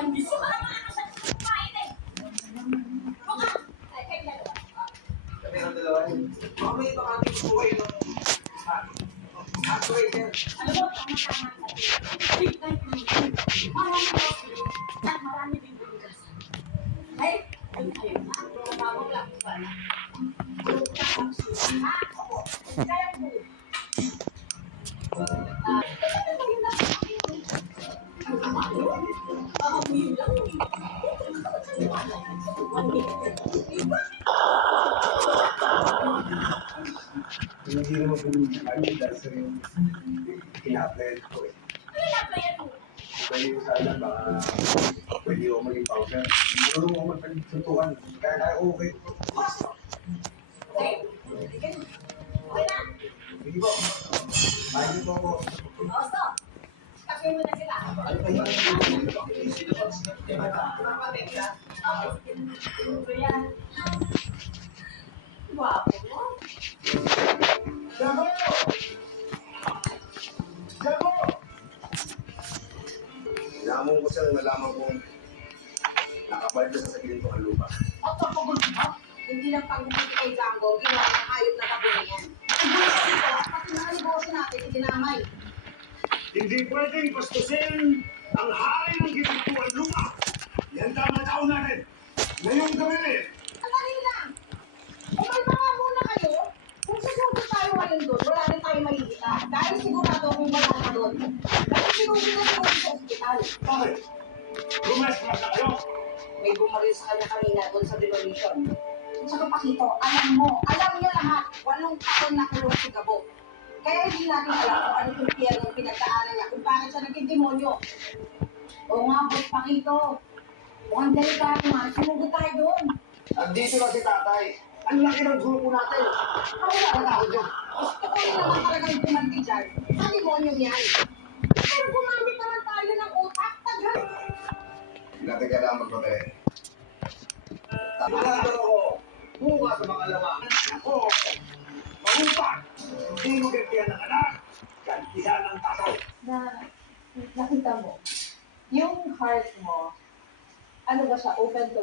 Kami ng dalawa yun. Baka may bakating buhay ng hardware yan. Alam mo, tama-tama natin. Marami din bukas. Ay, ayun na. Tumawag lang ba na? Kaya po. Hindi naman kung dahil sa yung ina-apply ko eh. Pwede ko sana baka pwede ko maging pauser. Marunong ako magpagsuntukan. Kaya okay. Okay na. Hindi po. Ayaw po ako. Stop. Kapag mo na sila. Ano ba yun? Ayan. Wapo mo. Jago! Jago! Namong ko siyang nalaman kong nakabalik na sa sagilin ko ang lupa. At kapagod mo, hindi lang pag-ibig kay Django, ginawa ng hayop na tabunan yan. Pati mga negosyo natin, itinamay. Hindi pwedeng bastusin ang hari ng ginagawang lupa. Yan tama tao natin. Ngayong gabi rin. Sandali lang. Umalma nga muna kayo. Kung susugod tayo ngayon doon, wala rin tayo makikita. Dahil sigurado kung wala ka doon. Dahil sinugod na siguro sa ospital. Bakit? Lumespas na kayo. May bumaril sa kanya kanina doon sa demolition. Tsaka Pakito, alam niyo lahat, 8 taon na kulong si Gabo. Kaya hindi natin alam kung ano yung pierno yung pinagdaanan niya, kung bakit siya naging demonyo. Oo nga, Boss Pakito. Kung ang delikado nga, sinugod tayo doon. Andito na si tatay. Ang laki ng grupo natin. Ano na ang tao dyan? Gusto ko rin naman talagang pumanti dyan. Sa demonyo yan. Pero gumamit naman tayo ng utak. Hindi natin kailangan magpapay. Tamalado ako. Buka sa mga lawa. Ako, maupang. Hindi mo gantihan ng anak. Gantihan ng tatay. Nakita mo, yung heart mo, ano ba siya, open to